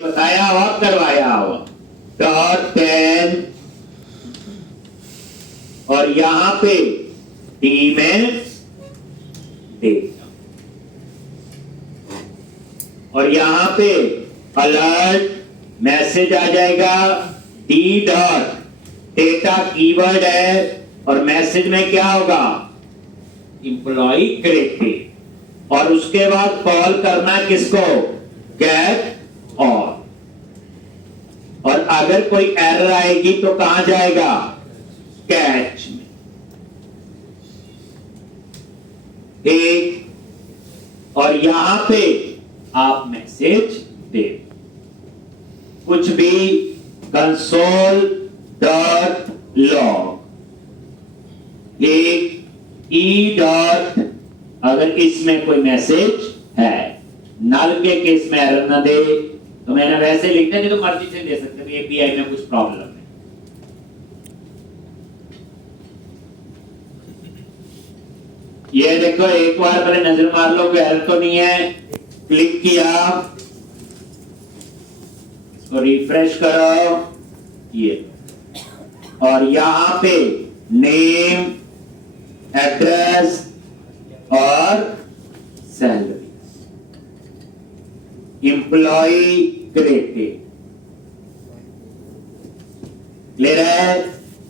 बताया हुआ करवाया हुआ डॉट 10 और यहां पे डी में डेटा और यहां पे अलर्ट मैसेज आ जाएगा डी डॉट डेटा कीवर्ड है और मैसेज में क्या होगा एम्प्लॉय क्रिएटेड और उसके बाद कॉल करना किसको गेट और अगर कोई एरर आएगी तो कहां जाएगा कैच में। ठीक और यहां पे आप मैसेज दे कुछ भी कंसोल डॉट लॉग एक ई डॉट अगर इसमें कोई मैसेज है नल के केस में एरर ना दे तो मैंने वैसे लिखना नहीं तो मर्जी से दे सकते एपीआई में कुछ प्रॉब्लम है। ये देखो एक बार पहले नजर मार लो कोई एरर तो नहीं है क्लिक किया इसको रिफ्रेश करो ये और यहां पे नेम एड्रेस और सैलरी एम्प्लॉय क्रिएटेड क्लियर है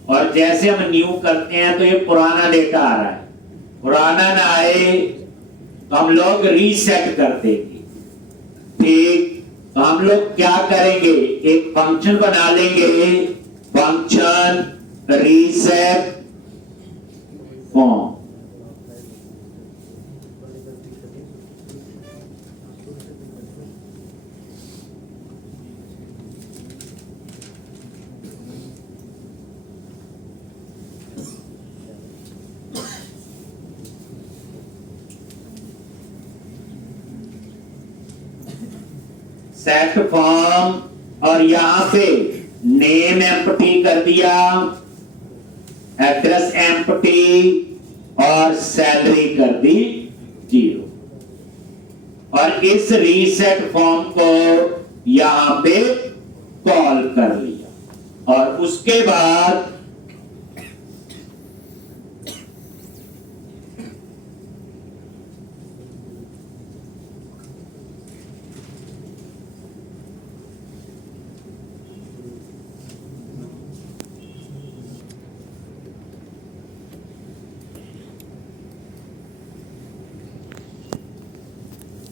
और जैसे हम न्यू करते हैं तो ये पुराना डेटा आ रहा है पुराना ना आए तो हम लोग रीसेट कर देंगे। ठीक तो हम लोग क्या करेंगे एक फंक्शन बना लेंगे function reset form set form और यहां पे नेम एम्प्टी कर दिया एड्रेस एम्प्टी और सैलरी कर दी 0 और इस रीसेट फॉर्म को यहां पे कॉल कर लिया और उसके बाद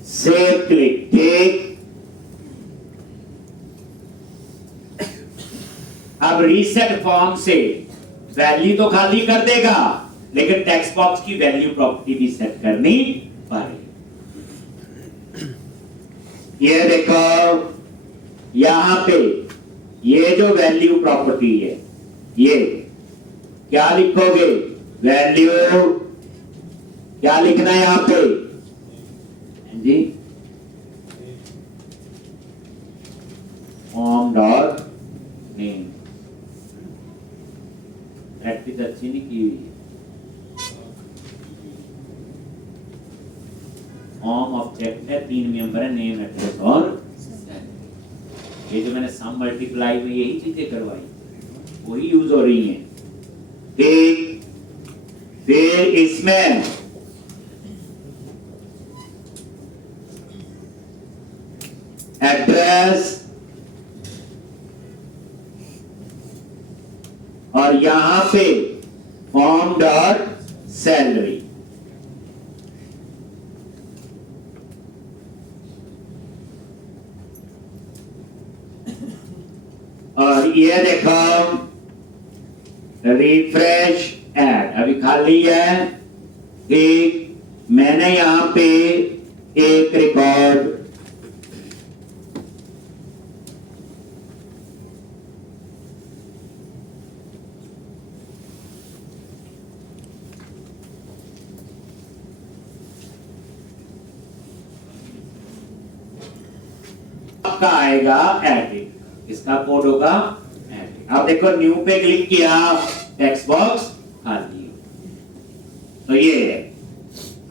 सेव क्लिक ठीक अब रीसेट फॉर्म से वैल्यू तो खाली कर देगा लेकिन टेक्स्ट बॉक्स की वैल्यू प्रॉपर्टी भी सेट करनी पड़ेगी। ये देखो यहां पे ये जो वैल्यू प्रॉपर्टी है ये क्या लिखोगे वैल्यू क्या लिखना है यहां पे जी फॉर्म डॉट नेम प्रैक्टिस अच्छी नहीं की हुई फॉर्म ऑब्जेक्ट है 3 मेंबर है नेम एड्रेस और ये जो मैंने सम मल्टीप्लाई में यही चीजें करवाई वही यूज हो रही हैं। ठीक फिर इसमें एड्रेस और यहां पे फॉर्म डॉट सैलरी और ये देखो रिफ्रेश ऐड अभी खाली है। ठीक मैंने यहां पे एक रिकॉर्ड का आएगा एडिट इसका कोड होगा एडिट। अब देखो न्यू पे क्लिक किया टेक्स्ट बॉक्स खाली तो ये है।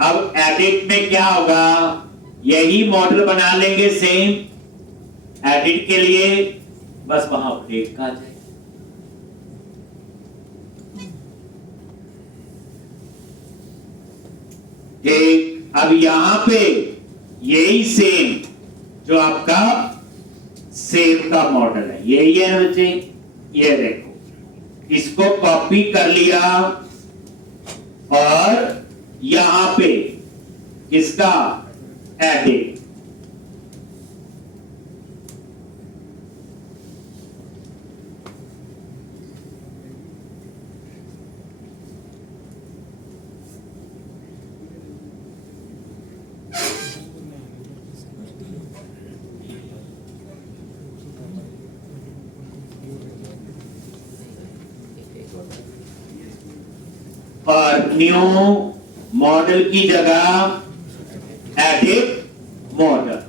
अब एडिट में क्या होगा यही मॉडल बना लेंगे सेम एडिट के लिए बस वहां अपडेट का आ जाए। ठीक, अब यहां पे यही सेम जो आपका सेव का मॉडल है यही है ना बच्चे, ये देखो इसको कॉपी कर लिया और यहां पे किसका एडिट, और न्यू मॉडल की जगह एडिट मॉडल।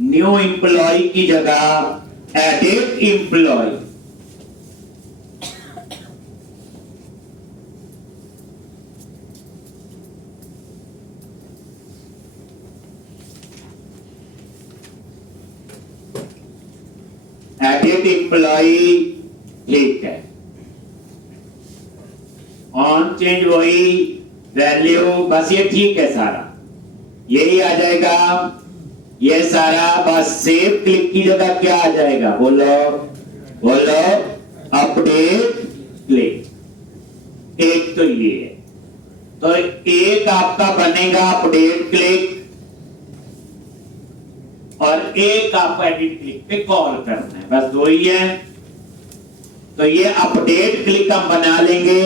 न्यू एम्प्लॉय की जगह एडिट एम्प्लॉय। एडिट एम्प्लॉय, ठीक है। ऑन चेंज वही, वैल्यू बस ये ठीक है, सारा यही आ जाएगा ये सारा। बस सेव क्लिक की जगह क्या आ जाएगा, बोलो बोलो, अपडेट क्लिक। एक तो ये है, तो एक आपका बनेगा अपडेट क्लिक और एक आपको एडिट क्लिक पे कॉल करना है, बस दो ही है। तो ये अपडेट क्लिक हम बना लेंगे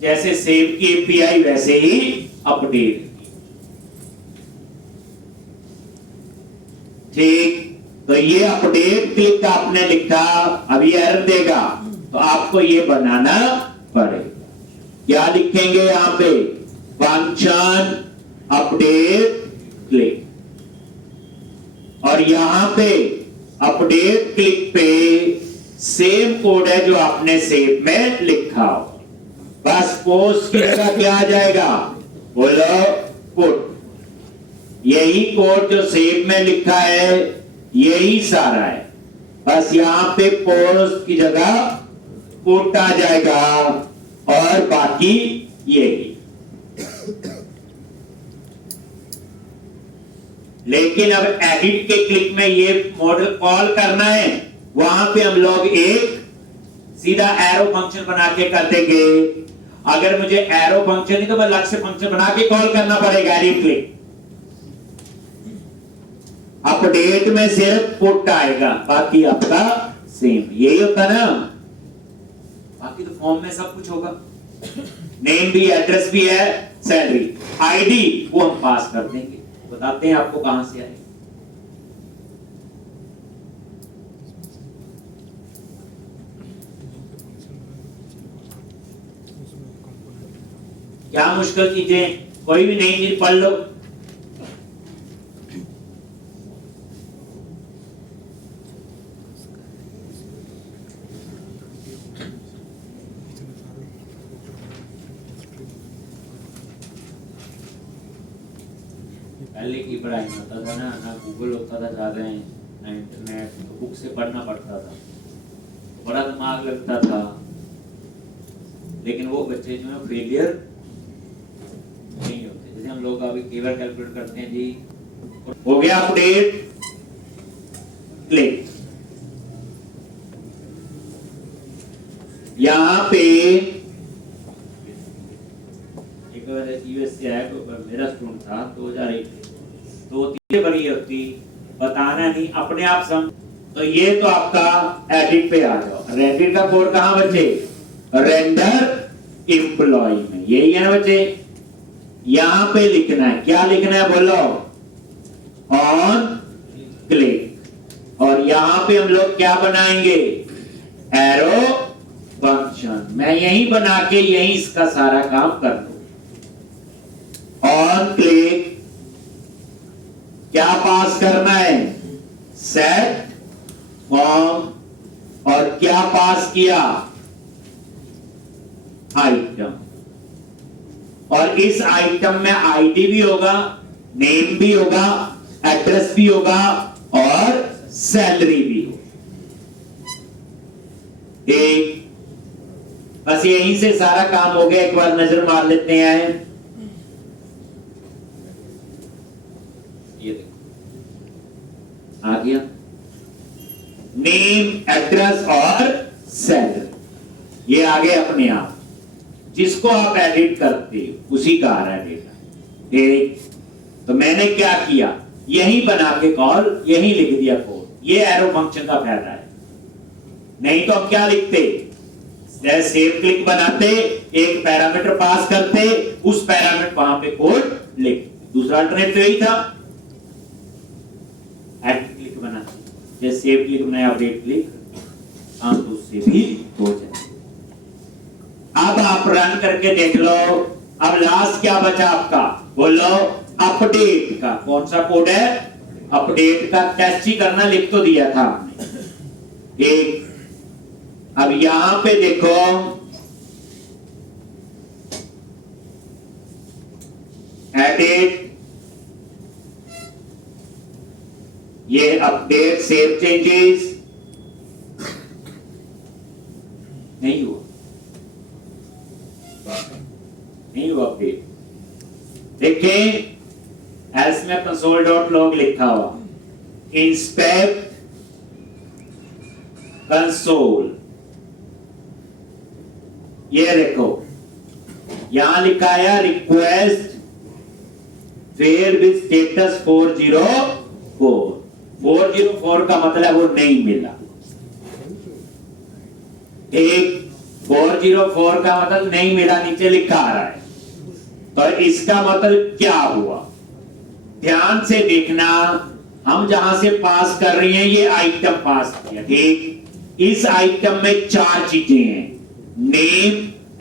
जैसे सेव की एपीआई वैसे ही अपडेट, ठीक। तो ये अपडेट क्लिक आपने लिखा, अभी एरर देगा तो आपको ये बनाना पड़ेगा। क्या लिखेंगे यहां पे, फंक्शन अपडेट क्लिक, और यहां पे अपडेट क्लिक पे सेम कोड है जो आपने सेव में लिखा हो, बस पोस्ट की जगह क्या आ जाएगा, बोलो पुट। यही कोड जो सेव में लिखा है यही सारा है, बस यहां पे पोस्ट की जगह पुट आ जाएगा और बाकी यही। लेकिन अब एडिट के क्लिक में ये मॉडल कॉल करना है, वहां पे हम लोग एक सीधा एरो फंक्शन बना के कर देंगे। अगर मुझे एरो फंक्शन नहीं तो मैं अलग से फंक्शन बना के कॉल करना पड़ेगा एडिट क्लिक। अपडेट में सिर्फ पुट आएगा, बाकी आपका सेम यही होता ना। बाकी तो फॉर्म में सब कुछ होगा, नेम भी, एड्रेस भी है, सैलरी, आईडी वो हम पास कर देंगे, बताते हैं आपको कहां से आए। क्या मुश्किल चीजें, कोई भी नई चीज पढ़ लो। पहले की पढ़ाई में होता था ना गूगल होता था ज्यादा, ना इंटरनेट, तो बुक से पढ़ना पड़ता था, बड़ा दिमाग लगता था। लेकिन वो बच्चे जो है फेलियर नहीं होते। जैसे हम लोग अभी कीवर्ड कैलकुलेट करते हैं जी, हो गया अपडेट क्लिक। यहां पे यूएस से आया, तो मेरा स्टूडेंट था 2001, तो तीसरे बड़ी होती बताना नहीं, अपने आप सम। तो ये तो आपका एडिट पे आ जाओ। रेंडर का कोड कहां बच्चे, रेंडर एम्प्लॉय में, यही है ना बच्चे। यहां पे लिखना है, क्या लिखना है बोलो, ऑन क्लिक। और यहां पे हम लोग क्या बनाएंगे, एरो फंक्शन। मैं यही बना के यही इसका सारा काम कर दूं। ऑन क्लिक क्या पास करना है, सेट फॉर्म, और क्या पास किया आइटम, और इस आइटम में आईडी भी होगा, नेम भी होगा, एड्रेस भी होगा और सैलरी भी होगी। एक बस यहीं से सारा काम हो गया। एक बार नजर मार लेते हैं। ये देखो आ गया नेम, एड्रेस और सैलरी, ये आ गए अपने आप। जिसको आप एडिट करते हो उसी का आ रहा है डेटा। एक तो मैंने क्या किया, यही बना के कॉल यही लिख दिया कोड। ये एरो फंक्शन का फायदा है। नहीं तो हम क्या लिखते, जैसे सेव क्लिक बनाते, एक पैरामीटर पास करते, उस पैरामीटर वहां पे कोड लिख। दूसरा अल्टरनेटिव यही था, एड क्लिक बनाते, जैसे सेव क्लिक बनाया, अपडेट क्लिक, हम तो उससे भी हो जाए। अब आप रन करके देख लो। अब लास्ट क्या बचा आपका, बोलो अपडेट का। कौन सा कोड है, अपडेट का। टेस्ट ही करना, लिख तो दिया था आपने। एक अब यहां पे देखो, एडिट, ये अपडेट सेव चेंजेस नहीं हुआ, नहीं हुआ अपडेट। देखें एस में console.log लिखा हुआ, इंस्पेक्ट कंसोल, ये देखो यहां लिखा है रिक्वेस्ट फेल विद स्टेटस 404। 404 का मतलब वो नहीं मिला। एक 404 का मतलब नहीं मिला, नीचे लिखा आ रहा है। तो इसका मतलब क्या हुआ, ध्यान से देखना। हम जहां से पास कर रहे हैं, ये आइटम पास किया, ठीक। इस आइटम में 4 चीजें हैं, नेम,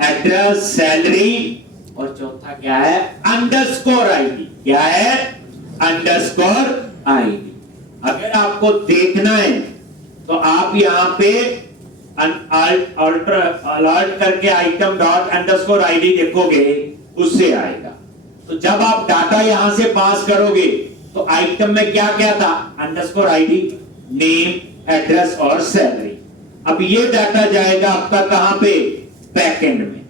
एड्रेस, सैलरी, और चौथा क्या है, अंडरस्कोर आईडी। क्या है, अंडरस्कोर आईडी। अगर आपको देखना है तो आप यहां पे अलर्ट करके आइटम डॉट अंडरस्कोर आईडी देखोगे, उससे आएगा। तो जब आप डाटा यहां से पास करोगे तो आइटम में क्या क्या था, अंडरस्कोर आईडी, नेम, एड्रेस और सैलरी। अब ये डाटा जाएगा आपका कहां पे, बैकएंड में।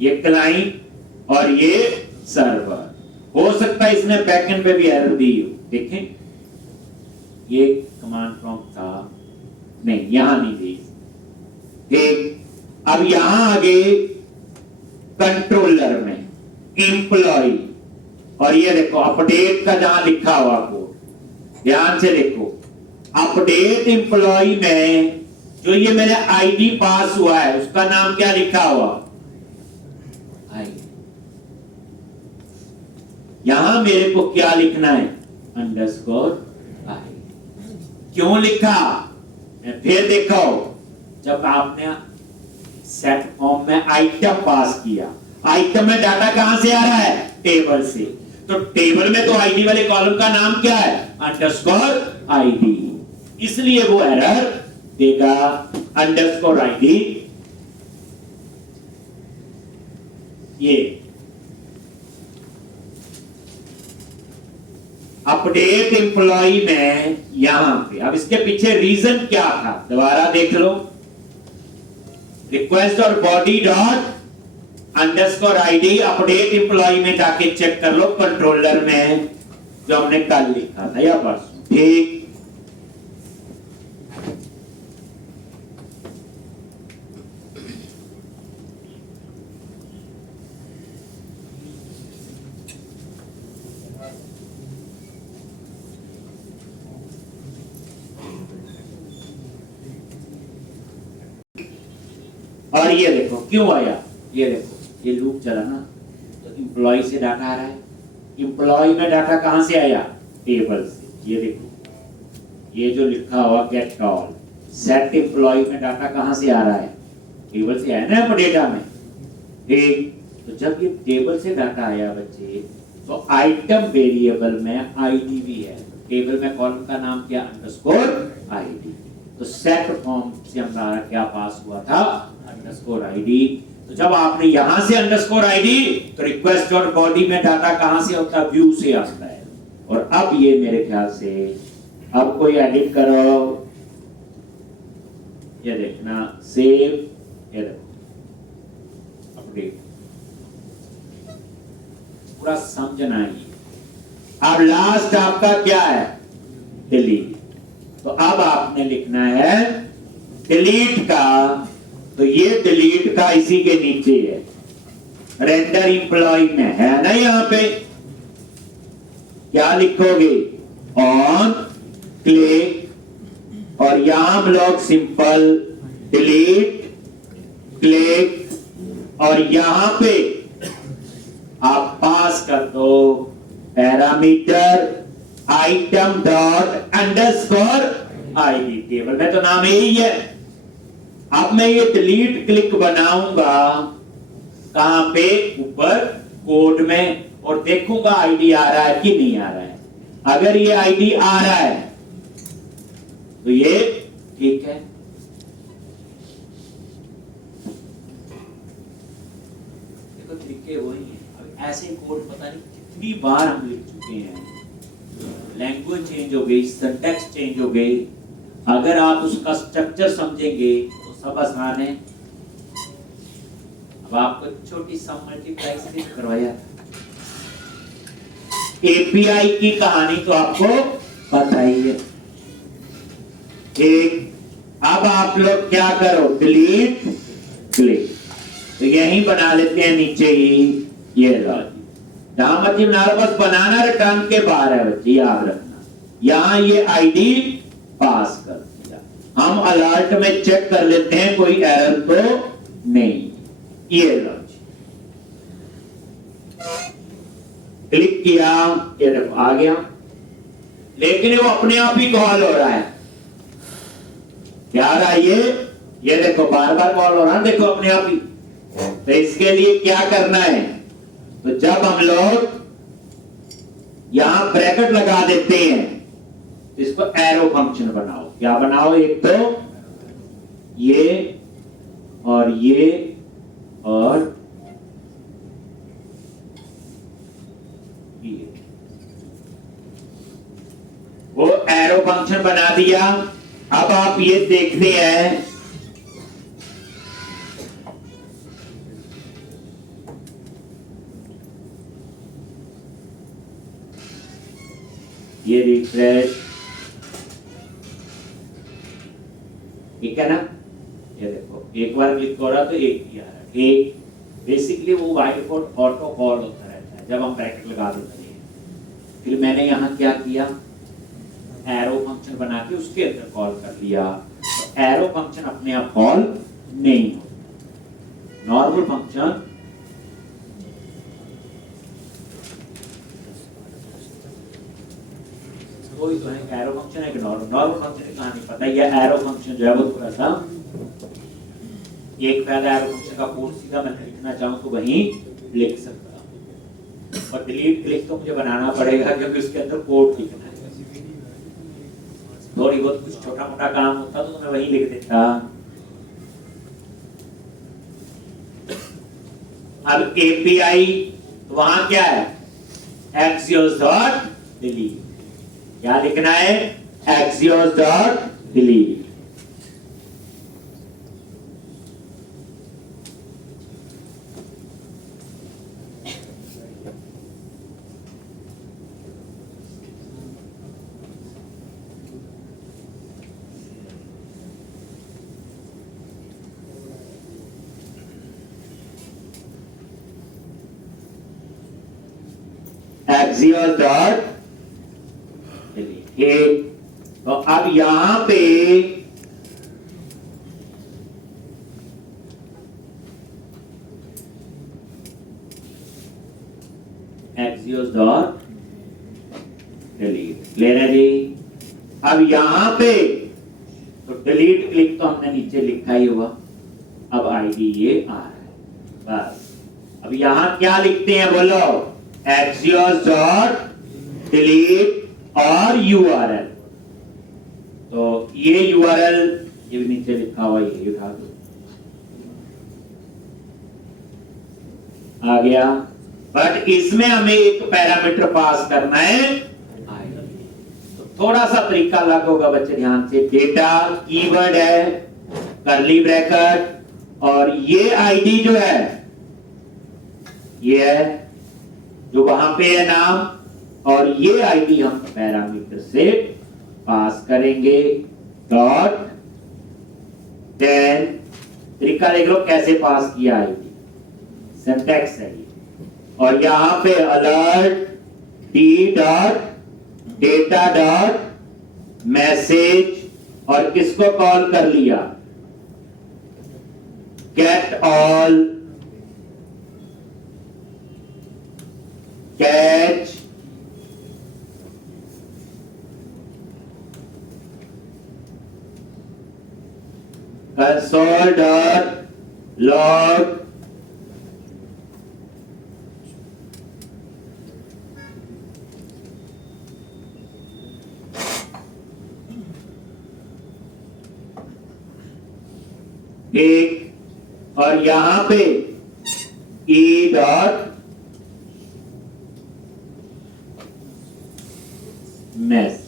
ये क्लाइंट और ये सर्वर। हो सकता है इसने बैकएंड पे भी एरर दी हो, देखें ये कमांड प्रॉम्प्ट था, नहीं यहां नहीं दी। ठीक, अब यहां आगे कंट्रोलर में एम्प्लॉय, और ये देखो अपडेट का जहां लिखा हुआ कोड, ध्यान से देखो। अपडेट एम्प्लॉय में जो ये मेरे आईडी पास हुआ है, उसका नाम क्या लिखा हुआ, आईडी। यहां मेरे को क्या लिखना है, अंडरस्कोर आईडी। क्यों लिखा, फिर देखो, जब आपने सेट फॉर्म में आइटम पास किया, आइटम में डाटा कहां से आ रहा है, टेबल से। तो टेबल में तो आईडी वाले कॉलम का नाम क्या है, अंडरस्कोर आईडी, इसलिए वो एरर देगा। अंडरस्कोर आईडी, ये अपडेट एम्प्लॉय में यहां पे। अब इसके पीछे रीजन क्या था, दोबारा देख लो। रिक्वेस्ट और body dot underscore ID, update employee में जाके चेक कर लो, कंट्रोलर में जो हमने कल लिखा था या परसों, ठीक। और ये देखो क्यों आया, ये देखो ये लूप चला ना, तो एम्प्लॉय से डाटा आ रहा है। एम्प्लॉय में डाटा कहां से आया, टेबल से। ये देखो ये जो लिखा हुआ गेट कॉल, सेट एम्प्लॉय में डाटा कहां से आ रहा है, टेबल से आया ना डेटा में, ठीक। तो जब ये टेबल से डाटा आया बच्चे, तो आइटम वेरिएबल में आईडी भी है। टेबल में कॉलम का नाम क्या, अंडरस्कोर आईडी। तो तो सेट फॉर्म से हमारा क्या पास हुआ था, अंडरस्कोर आईडी। तो जब आपने यहां से अंडरस्कोर आईडी, तो रिक्वेस्ट डॉट बॉडी में डाटा कहां से होता है, व्यू से आता है। और अब ये मेरे ख्याल से अब कोई एडिट करो, ये देखना सेव, ये देखो अपडेट, पूरा समझना है। अब लास्ट आपका क्या है, डिलीट। तो अब आपने लिखना है डिलीट का, तो ये डिलीट का इसी के नीचे है, रेंडर एम्प्लॉय में है ना, यहां पे क्या लिखोगे, ऑन क्लिक, और यहां हम लोग सिंपल डिलीट क्लिक, और यहां पे आप पास कर दो parameter item dot underscore ID. Table में तो नाम यही है। अब मैं ये डिलीट क्लिक बनाऊंगा कहां पे, ऊपर कोड में, और देखूंगा आईडी आ रहा है कि नहीं आ रहा है। अगर ये आईडी आ रहा है तो ये ठीक है। देखो तरीके वही है। अब ऐसे कोड पता नहीं कितनी बार हम लिख चुके हैं, लैंग्वेज चेंज हो गई, सिंटैक्स चेंज हो गई। अगर आप उसका स्ट्रक्चर समझेंगे तो सब आसान है। अब आपको छोटी सम मल्टीप्लाई से करवाया, एपीआई की कहानी तो आपको पता ही है। एक अब आप लोग क्या करो, डिलीट क्लिक, तो यही बना लेते हैं नीचे ही, ये लॉजिक जहां मर्जी बना लो, बस बनाना रिटर्न के बाहर है बच्चे, याद रखना। यहां ये आईडी पास कर दिया, हम अलर्ट में चेक कर लेते हैं कोई एरर तो नहीं। ये लॉजिक क्लिक किया, ये देखो आ गया, लेकिन वो अपने आप ही कॉल हो रहा है। क्या आ रहा है ये देखो बार बार कॉल हो रहा है, देखो अपने आप ही। तो इसके लिए क्या करना है, तो जब हम लोग यहां ब्रैकेट लगा देते हैं, तो इसको एरो फंक्शन बनाओ। क्या बनाओ, एक तो ये और ये और वो एरो फंक्शन बना दिया। अब आप ये देखते हैं, ये रिफ्रेश, ठीक है ना। ये देखो एक बार क्लिक हो रहा तो एक ही आ रहा है। एक बेसिकली वो बाय डिफॉल्ट ऑटो कॉल होता रहता है जब हम ब्रैकेट लगा देते हैं। फिर मैंने यहां क्या किया, एरो फंक्शन बना के उसके अंदर कॉल कर लिया। तो एरो फंक्शन अपने आप कॉल नहीं होता, नॉर्मल फंक्शन कोई तो है, एरो फंक्शन है कि नॉर्मल फंक्शन की कहानी पता ही है। एरो फंक्शन जो है वो थोड़ा सा एक फायदा एरो फंक्शन का कोड सीधा मैं लिखना चाहूं तो वहीं लिख सकता हूं, और डिलीट क्लिक तो मुझे बनाना पड़ेगा क्योंकि उसके अंदर कोड लिखना है। थोड़ी बहुत कुछ छोटा मोटा काम होता तो मैं वहीं लिख देता। अब एपीआई तो वहां क्या है, एक्सियोस डॉट डिलीट। क्या लिखना है, Axios dot delete. Axios dot delete. तो अब यहां पे एक्सियोस डॉट डिलीट लेना जी। अब यहां पे तो डिलीट क्लिक तो हमने नीचे लिखा ही हुआ, अब आईडी ये आ रहा है बस। अब यहां क्या लिखते हैं बोलो, एक्सियोस डॉट डिलीट और यूआरएल। तो ये यूआरएल ये भी नीचे लिखा हुआ, ये उठा दो, आ गया। बट इसमें हमें एक पैरामीटर पास करना है, तो थोड़ा सा तरीका अलग होगा बच्चे, ध्यान से। डेटा कीवर्ड है, करली ब्रैकेट, और ये आईडी जो है ये है जो वहां पे है नाम, और ये आईडी हम पैरामीटर से पास करेंगे डॉट। देन तरीका देख लो कैसे पास किया आईडी, सिंटैक्स है ये। और यहां पे alert D dot data dot message, और किसको कॉल कर लिया, get all, catch, console dot log, एक, और यहां पे ई डॉट मैसेज।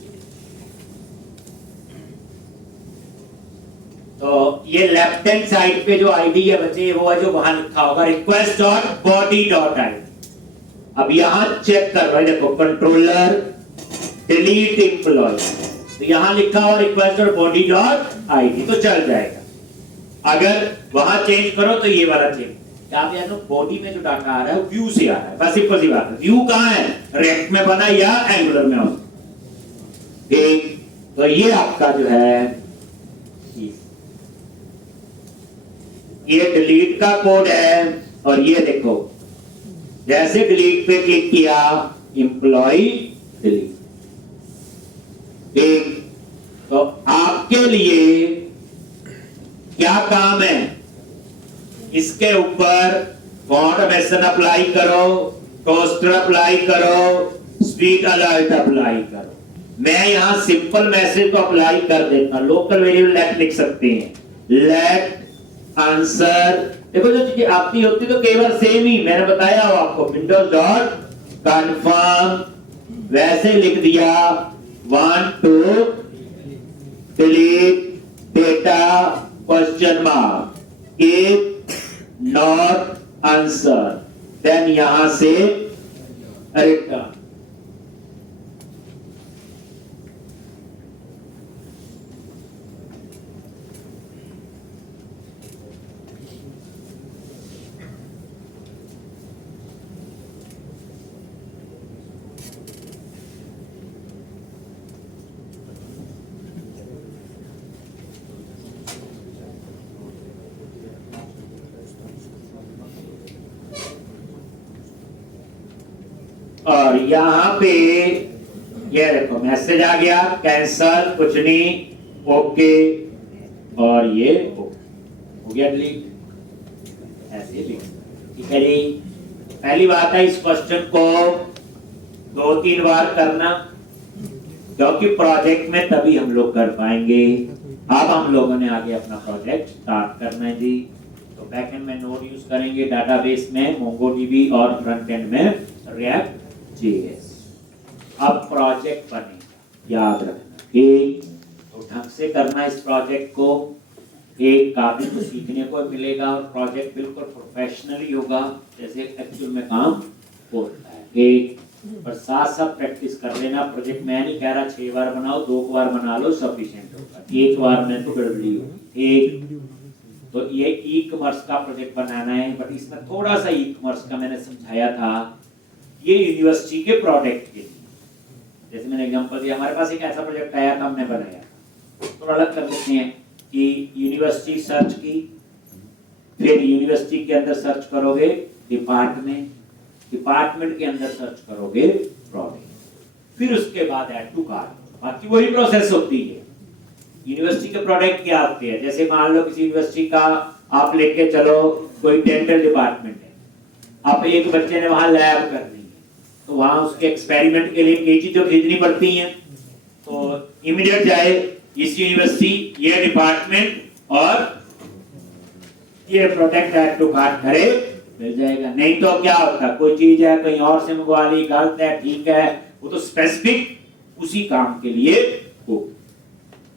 तो ये लेफ्ट हैंड साइड पे जो आईडी है बच्चे, वो है जो वहां लिखा होगा request dot body dot ID. अब यहां चेक कर रहे, देखो कंट्रोलर डिलीट एम्प्लॉय, तो यहां लिखा हुआ request dot body dot ID, तो चल जाएगा। अगर वहां चेंज करो तो ये वाला चेंज, आप यार बॉडी में जो डाटा आ रहा है व्यू से आ रहा है, बस सिंपल सी बात है। व्यू कहां है, रेक्ट में बना या एंगुलर में हो, ठीक। तो ये आपका जो है ये डिलीट का कोड है, और ये देखो जैसे डिलीट पे क्लिक किया एम्प्लॉय डिलीट, ठीक। तो आपके लिए क्या काम है, इसके ऊपर ऑटोमेशन अप्लाई करो, टोस्टर अप्लाई करो, स्पीड अलर्ट अप्लाई करो। मैं यहां सिंपल मैसेज को अप्लाई कर देता हूं, लोकल वेरिएबल लेट लिख सकते हैं, लेट आंसर। देखो जो चीजें आती होती तो केवल सेम ही मैंने बताया हो आपको, विंडोज डॉट कन्फर्म, वैसे लिख दिया, want to delete data question mark if not answer, then यहां से रिटर्न। और यहां पे ये देखो मैसेज आ गया, कैंसल कुछ नहीं, ओके, और ये हो गया डिलीट, ऐसे लिख, ठीक है जी। पहली बात है इस क्वेश्चन को 2-3 बार करना, क्योंकि प्रोजेक्ट में तभी हम लोग कर पाएंगे। अब हम लोगों ने आगे अपना प्रोजेक्ट स्टार्ट करना है जी। तो बैकएंड में नोड यूज करेंगे, डाटाबेस में मोंगोडीबी, और फ्रंट एंड में रिएक्ट जेएस। अब प्रोजेक्ट बनेगा, याद रखना, एक तो ढंग से करना इस प्रोजेक्ट को, एक काफी कुछ सीखने को मिलेगा, और प्रोजेक्ट बिल्कुल प्रोफेशनली होगा जैसे एक्चुअल में काम होता है। एक और साथ साथ प्रैक्टिस कर लेना। प्रोजेक्ट मैं नहीं कह रहा 6 बार बनाओ, 2 बार बना लो सफिशिएंट होगा, एक बार में तो गड़बड़ी होगी। एक तो ये ई कॉमर्स का प्रोजेक्ट बनाना है, बट इसमें थोड़ा सा ई कॉमर्स का मैंने समझाया था, ये यूनिवर्सिटी के प्रोडक्ट के लिए। जैसे मैंने एग्जांपल दिया, हमारे पास एक ऐसा प्रोजेक्ट आया था, हमने बनाया, तो अलग कर लेते हैं कि यूनिवर्सिटी सर्च की, फिर यूनिवर्सिटी के अंदर सर्च करोगे डिपार्टमेंट, डिपार्टमेंट के अंदर सर्च करोगे प्रोडक्ट, फिर उसके बाद ऐड टू कार्ट। बाकी वही प्रोसेस होती है। यूनिवर्सिटी के प्रोडक्ट क्या होते हैं, जैसे मान लो किसी यूनिवर्सिटी का आप लेके चलो, कोई डेंटल डिपार्टमेंट है, आप एक बच्चे ने वहां लैब करनी है, तो वहां उसके एक्सपेरिमेंट के लिए कई चीजें खरीदनी पड़ती हैं, तो इमीडिएट जाए इस यूनिवर्सिटी ये डिपार्टमेंट और ये प्रोजेक्ट ऐड टू कार्ट करे मिल जाएगा। नहीं तो क्या होता, कोई चीज है कहीं और से मंगवा ली, गलत है, ठीक है, वो तो स्पेसिफिक उसी काम के लिए हो।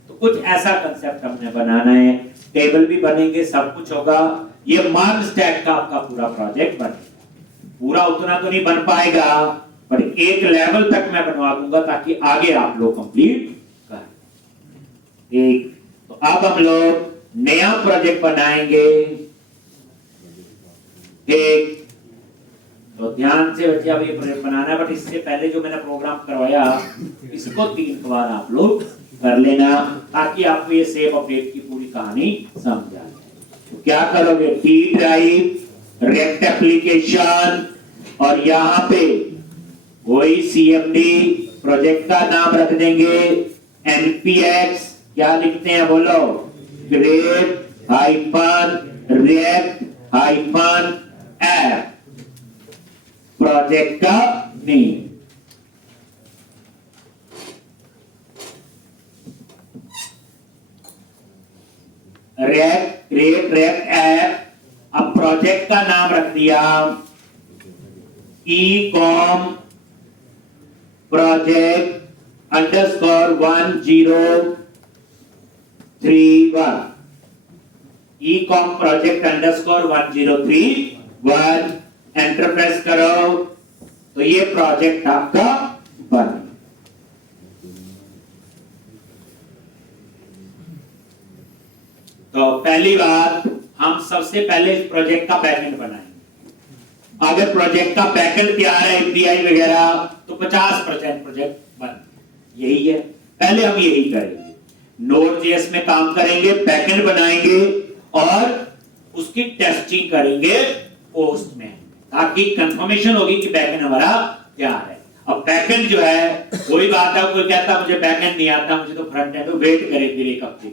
तो कुछ ऐसा कंसेप्ट हमने बनाना है, टेबल भी बनेंगे, सब कुछ होगा। ये मार्क स्टैक का आपका पूरा प्रोजेक्ट बनेगा। पूरा उतना तो नहीं बन पाएगा, पर एक लेवल तक मैं बनवा दूंगा ताकि आगे आप लोग कंप्लीट करें। ठीक, तो अब हम लोग नया प्रोजेक्ट बनाएंगे। ठीक, तो ध्यान से बच्चे अब ये प्रोजेक्ट बनाना है, बट इससे पहले जो मैंने प्रोग्राम करवाया इसको 3 बार आप लोग कर लेना ताकि आपको ये सेव अपडेट की पूरी कहानी समझ आए। तो क्या करोगे, डी ड्राइव, रेक्ट एप्लीकेशन, और यहां पे वही सीएमडी प्रोजेक्ट का नाम रख देंगे, एनपीएक्स क्या लिखते हैं बोलो, create hyphen react hyphen app, project का नेम। क्रिएट रेक्ट ऐप, अब प्रोजेक्ट का नाम रख दिया e com project underscore 1031, e com project underscore 1031, enter press करो तो ये प्रोजेक्ट आपका बन। तो पहली बात, हम सबसे पहले इस प्रोजेक्ट का बैकएंड बनाएंगे। अगर प्रोजेक्ट का बैकएंड तैयार है, एपीआई वगैरह, तो 50% प्रोजेक्ट बन, यही है। पहले हम यही करेंगे, नोड.जेएस में काम करेंगे, बैकएंड बनाएंगे और उसकी टेस्टिंग करेंगे पोस्ट में, ताकि कंफर्मेशन होगी कि बैकएंड हमारा तैयार है। अब बैकएंड जो है, कोई बात है, कोई कहता मुझे बैकएंड नहीं आता, मुझे तो फ्रंट एंड, वेट करे फिर 1 हफ्ते,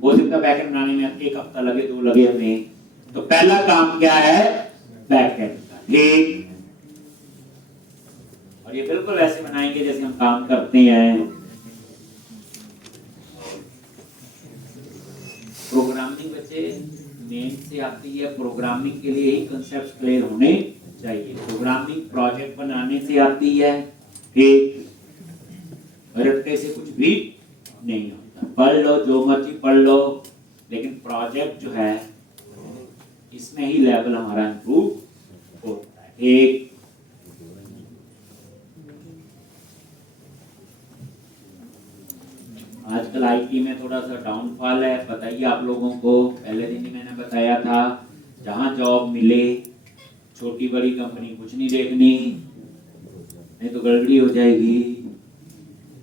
हो सकता है बैकएंड बनाने में 1 हफ्ता लगे, 2 लगे हमें। तो पहला काम क्या है, बैकएंड का। ठीक, और ये बिल्कुल ऐसे बनाएंगे जैसे हम काम करते हैं। प्रोग्रामिंग बच्चे मेन से आती है, प्रोग्रामिंग के लिए ही कंसेप्ट क्लियर होने चाहिए। प्रोग्रामिंग प्रोजेक्ट बनाने से आती है। ठीक, रट्टे से कुछ भी नहीं होता। पढ़ लो जो मर्जी पढ़ लो, लेकिन प्रोजेक्ट जो है इसमें ही लेवल हमारा इंप्रूव होता है। एक आजकल आईटी में थोड़ा सा डाउनफॉल है, बताइए आप लोगों को। पहले दिन ही मैंने बताया था, जहां जॉब मिले, छोटी बड़ी कंपनी कुछ नहीं देखनी, नहीं तो गड़बड़ी हो जाएगी।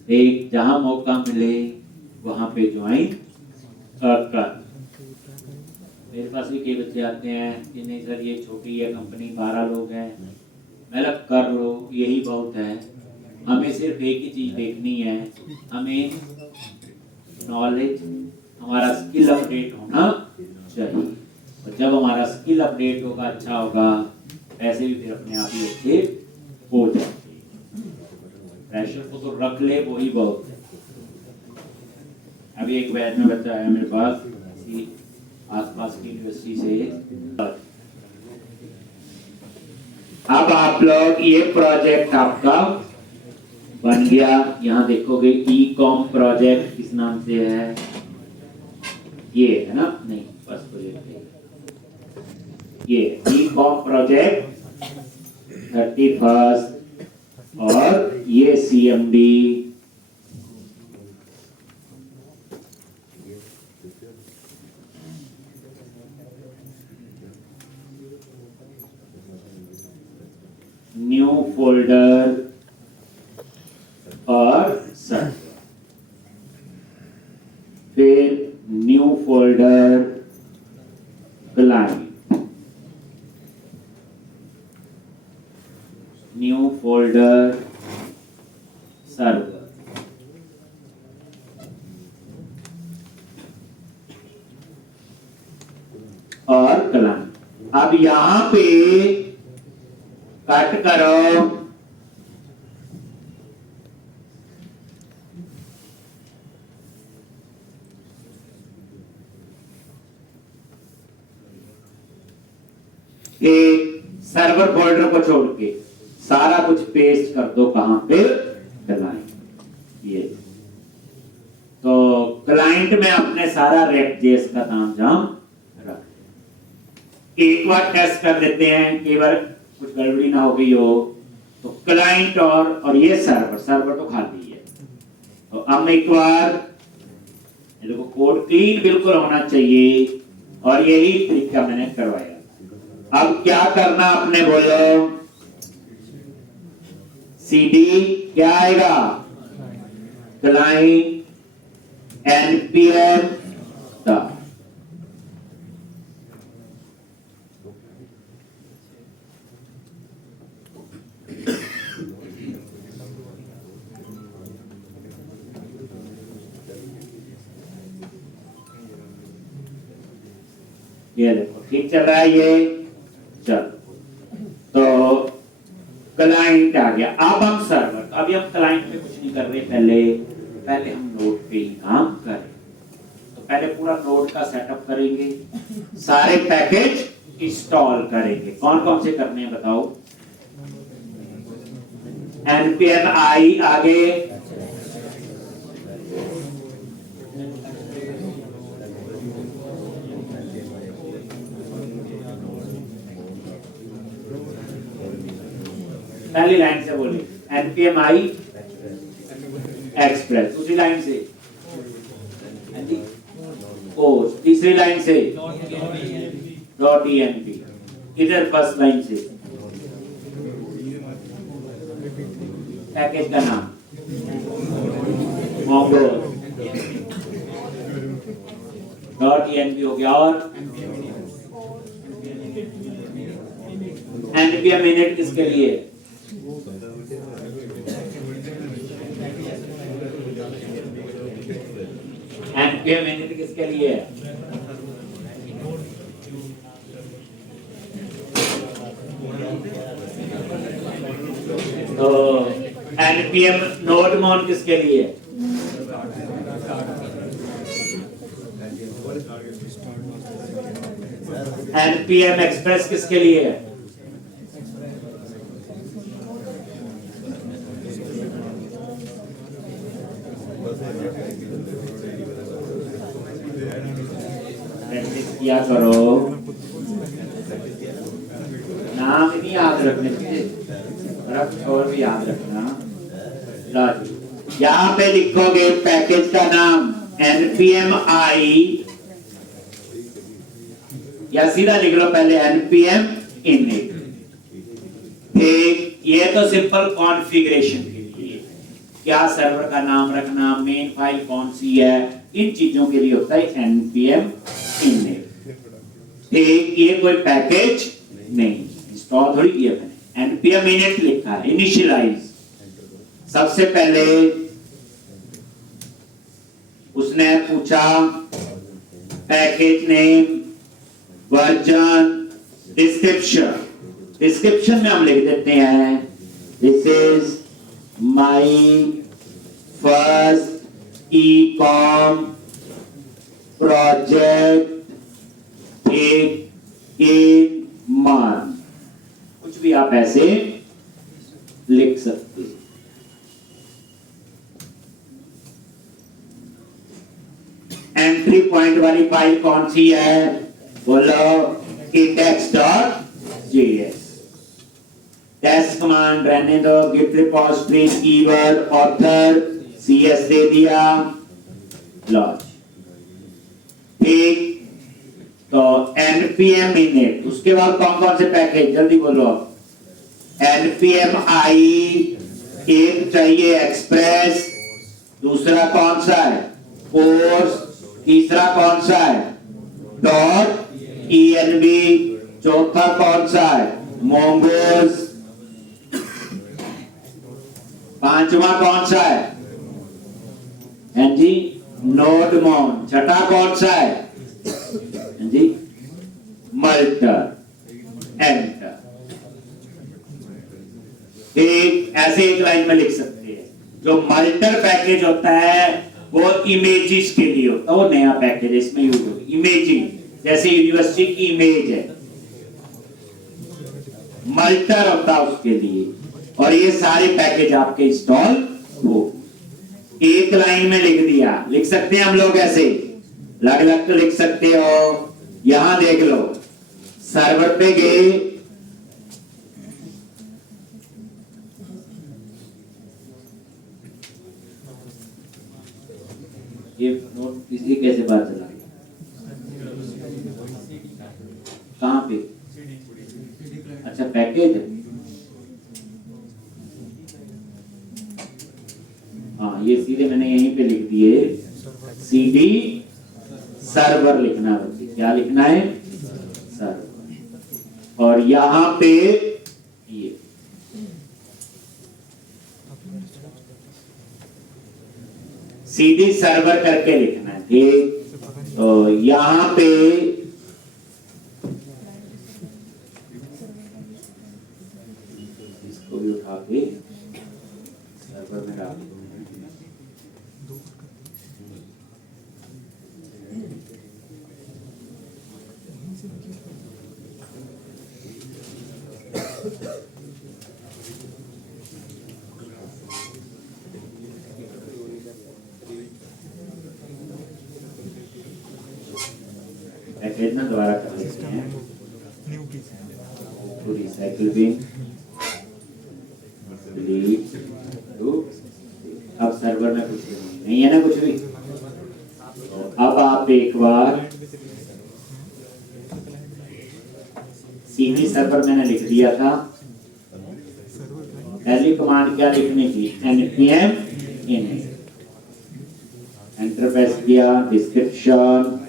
एक जहां मौका मिले वहां पे ज्वाइन कर। मेरे पास भी कई बच्चे आते हैं कि नहीं सर ये छोटी है कंपनी, 12 लोग हैं, मतलब कर लो, यही बहुत है। हमें सिर्फ एक ही चीज देखनी है, हमें नॉलेज, हमारा स्किल अपडेट होना चाहिए। और जब हमारा स्किल अपडेट होगा, अच्छा होगा, पैसे भी फिर अपने आप ही अच्छे हो जाएंगे। प्रेशर को तो रख ले, वही बहुत है। अभी एक बैच में बच्चा है मेरे पास, इसी आसपास की यूनिवर्सिटी से। अब आप लोग, ये प्रोजेक्ट आपका बन गया। यहाँ देखोगे ई कॉम प्रोजेक्ट किस नाम से है, ये है ना, नहीं फर्स्ट प्रोजेक्ट है ये ई कॉम प्रोजेक्ट 31, और ये सीएमडी न्यू फोल्डर और सर्वर, फिर new folder client, new folder server, और क्लाइंट। अब यहां पे कट करो, एक सर्वर फोल्डर को छोड़ के सारा कुछ पेस्ट कर दो कहां पे, क्लाइंट। ये तो क्लाइंट में अपने सारा रेक्ट.जेएस का तामझाम रख। एक बार टेस्ट कर लेते हैं, कई बार कुछ गड़बड़ी ना हो गई हो। तो क्लाइंट और ये सर्वर तो खाली है। तो अब एक बार देखो कोड क्लीन बिल्कुल होना चाहिए, और यही तरीका मैंने करवाया। अब क्या करना आपने, बोलो सीडी क्या आएगा, क्लाइंट npm start। ये देखो ठीक चल रहा है ये। चलो तो क्लाइंट आ गया। अब हम सर्वर, अभी हम क्लाइंट में कुछ नहीं कर रहे, पहले हम नोड पे ही काम करें। तो पहले पूरा नोड का सेटअप करेंगे, सारे पैकेज इंस्टॉल करेंगे। कौन कौन से करने हैं बताओ। npm i आगे पहली लाइन से बोले npm i एक्सप्रेस, दूसरी लाइन से पोस्ट, तीसरी लाइन से .env, इधर फर्स्ट लाइन से पैकेज का नाम mongo .env हो गया। और npm init किसके लिए, npm init किसके लिए, तो npm nodemon किसके लिए, npm express किसके लिए, किया करो, नाम नहीं याद रखने के, और भी याद रखना। यहाँ पे लिखोगे पैकेज का नाम npm i, या सीधा लिख लो पहले npm init। ठीक, ये तो सिंपल कॉन्फ़िगरेशन के लिए, क्या सर्वर का नाम रखना, मेन फाइल कौन सी है, इन चीजों के लिए होता है npm init। ठीक, ये कोई पैकेज नहीं, इंस्टॉल थोड़ी किया मैंने, npm init लिखा है, इनिशियलाइज। सबसे पहले उसने पूछा पैकेज नेम, वर्जन, डिस्क्रिप्शन में हम लिख देते हैं this is my first e-com project in मान, कुछ भी आप ऐसे लिख सकते हैं। एंट्री पॉइंट वाली फाइल कौन सी है, बोलो index.js। टेस्ट कमांड रहने दो, git repository, keyword, author, cs दे दिया, लॉन्च। ठीक, तो npm init, उसके बाद कौन कौन से पैकेज, जल्दी बोलो। npm i, एक चाहिए एक्सप्रेस, दूसरा कौन सा है, कोर्स, तीसरा कौन सा है, .env, चौथा कौन सा है, mongoose, पांचवा कौन सा है जी, nodemon, छठा कौन सा है जी, multer, enter। एक ऐसे एक लाइन में लिख सकते हैं। जो मल्टर पैकेज होता है वो इमेजेस के लिए होता है, वो नया पैकेज इसमें यूज होगा, इमेजिंग, जैसे यूनिवर्सिटी की इमेज है, मल्टर होता है उसके लिए, और ये सारे पैकेज आपके इंस्टॉल हो। एक लाइन में लिख दिया, लिख सकते हैं हम लोग ऐसे, अलग अलग तो लिख सकते हो। यहां देख लो, सर्वर पे गए, ये नोट किसी कैसे बात चला, कहां पे, अच्छा पैकेज, हाँ ये सीधे मैंने यहीं पे लिख दिए, सीडी सर्वर लिखना है, क्या लिखना है, सर्वर, और यहां पे ये सीडी सर्वर करके लिखना है, ठीक। तो यहां पे इसको भी उठा के सर्वर में डाल दो। पैकेज ना दोबारा कर लेते हैं, पूरी साइकिल भी डिलीट टू, अब सर्वर में कुछ नहीं है ना, कुछ भी। तो अब आप एक बार सीडी सर्वर मैंने लिख दिया था, पहली कमांड क्या लिखने की, npm init, एंटर प्रेस किया, डिस्क्रिप्शन,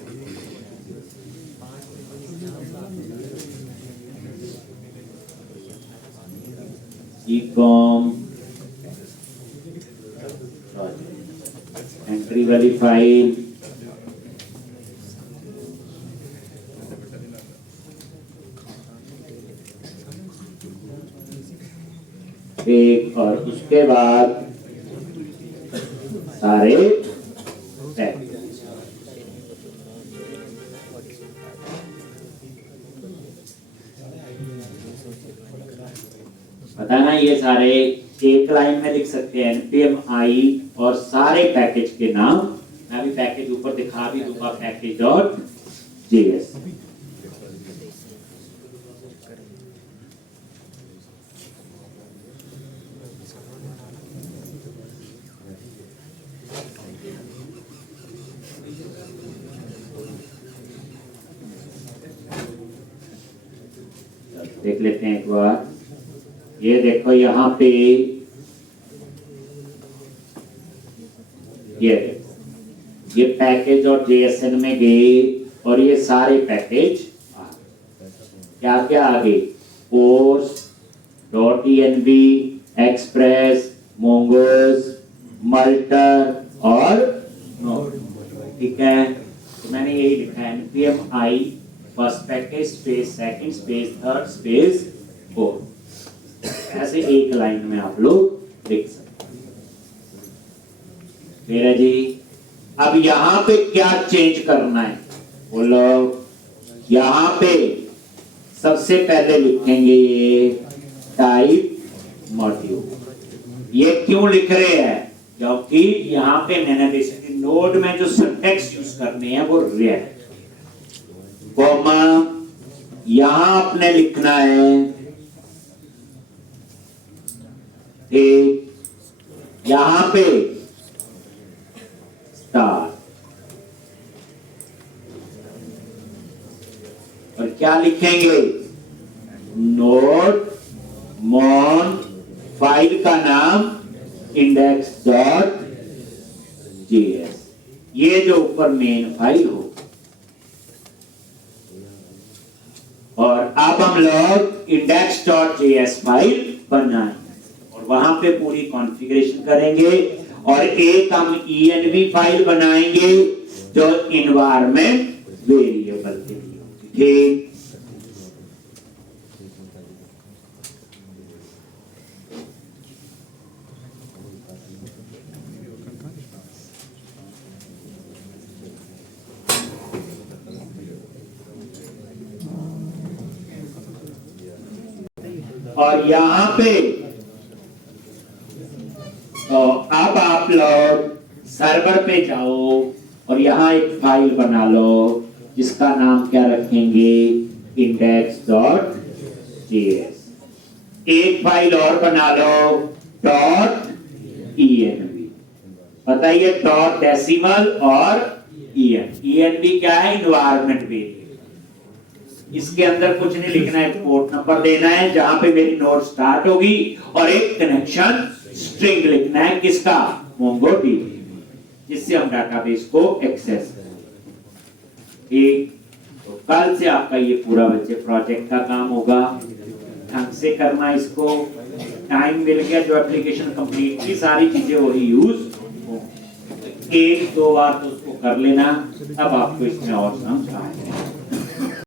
ecom, एंट्री वाली फाइल, एक, और उसके बाद सारे पैकेज, पता ना, ये सारे एक लाइन में लिख सकते हैं, npm i और सारे पैकेज के नाम, मैं भी पैकेज ऊपर दिखा भी दूंगा, package.js। देख लेते हैं एक बार, ये देखो यहाँ पे ये पैकेज और JSN में गए, और ये सारे पैकेज क्या क्या आगे, cors dot env, express, mongoose, multer और नोड, ठीक है। तो मैंने यही लिखा है, npm i first package space second space third space fourth, ऐसे एक लाइन में आप लोग लिख सकते हैं। मेरा जी, अब यहां पे क्या चेंज करना है बोलो, यहां पे सबसे पहले लिखेंगे ये टाइप मॉड्यूल। ये क्यों लिख रहे हैं, क्योंकि यहाँ पे मैंने बेसिकली नोड में जो सिंटैक्स यूज करने हैं वो रिएक्ट, कॉमा यहां आपने लिखना है, ठीक, यहां पे स्टार, और क्या लिखेंगे, नोड मॉन, फाइल का नाम index.js, ये जो ऊपर मेन फाइल हो। और अब हम लोग index.js फाइल बनाएंगे और वहां पे पूरी कॉन्फ़िगरेशन करेंगे, और एक हम env फाइल बनाएंगे जो इन्वायरमेंट वेरिएबल के लिए होगी, ठीक। और यहां पे तो अब आप लोग सर्वर पे जाओ और यहां एक फाइल बना लो जिसका नाम क्या रखेंगे, index.js। एक फाइल और बना लो .env। बताइए डॉट डेसिमल और env क्या है, इन्वायरमेंट वेरिएबल। इसके अंदर कुछ नहीं लिखना है, पोर्ट नंबर देना है जहां पे मेरी नोड स्टार्ट होगी और एक कनेक्शन स्ट्रिंग लिखना है किसका, मोंगोडीबी, जिससे हम डाटाबेस को एक्सेस करें। ठीक, तो कल से आपका ये पूरा बच्चे प्रोजेक्ट का काम होगा, ढंग से करना इसको। टाइम मिल गया जो एप्लीकेशन कंप्लीट की सारी चीजें वही यूज हो, एक दो बार तो उसको कर लेना, तब आपको इसमें और समझ आएगा।